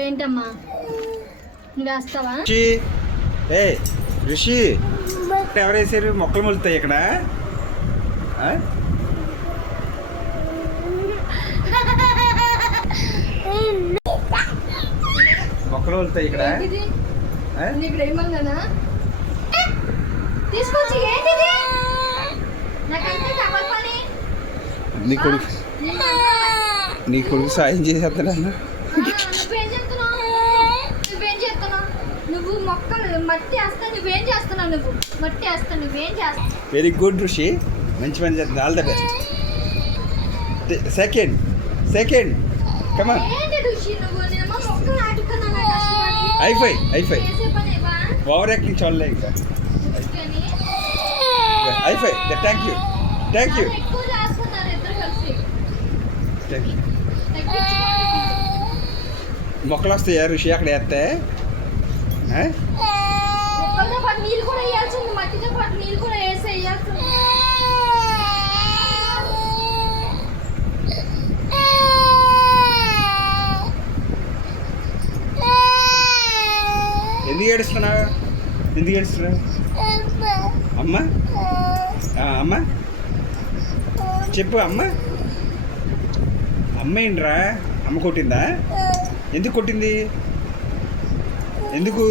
ఏంటమ్మా రాస్తావా? ఏ ఋషి ఎవరేసారు? మొక్కలు మొలుతాయి ఇక్కడ. మొక్కలు మొలుతాయి ఇక్కడ. ఇప్పుడు ఏమన్నా తీసుకొచ్చి ఏంటిది? నీ కొడుకు సాయం చేసేస్తాడా? నువ్వేం చేస్తున్నావు? నువ్వు మొక్కలు మట్టి వేస్తా, నువ్వేం చేస్తున్నావు? నువ్వు మట్టి వేస్తా, నువ్వేం చేస్తావు? వెరీ గుడ్ ఋషి, మంచి పని చేస్తుంది. All the best. Second come on. ఏంటి ఋషి నువ్వు? నేను మొక్కలు నాటుకున్నాను. హైఫై ఓవర్ యాక్టింగ్ చూడలే ఇంకా. హైఫై. Thank you. ఎక్కువ చేస్తున్నారు ఇద్దరు కలిసి. మొక్కలు వస్తాయా ఋషి అక్కడ వేస్తే? మొక్కలతో పాటు నీళ్ళు కూడా వేయాల్సింది, మట్టితో పాటు నీళ్ళు కూడా వేయాల్సింది. ఎందుకు ఏడుస్తున్నావు? అమ్మ అమ్మ చెప్పు. అమ్మ ఏంట్రా? అమ్మ కొట్టిందా? ఎందుకు కొట్టింది? ఎందుకు?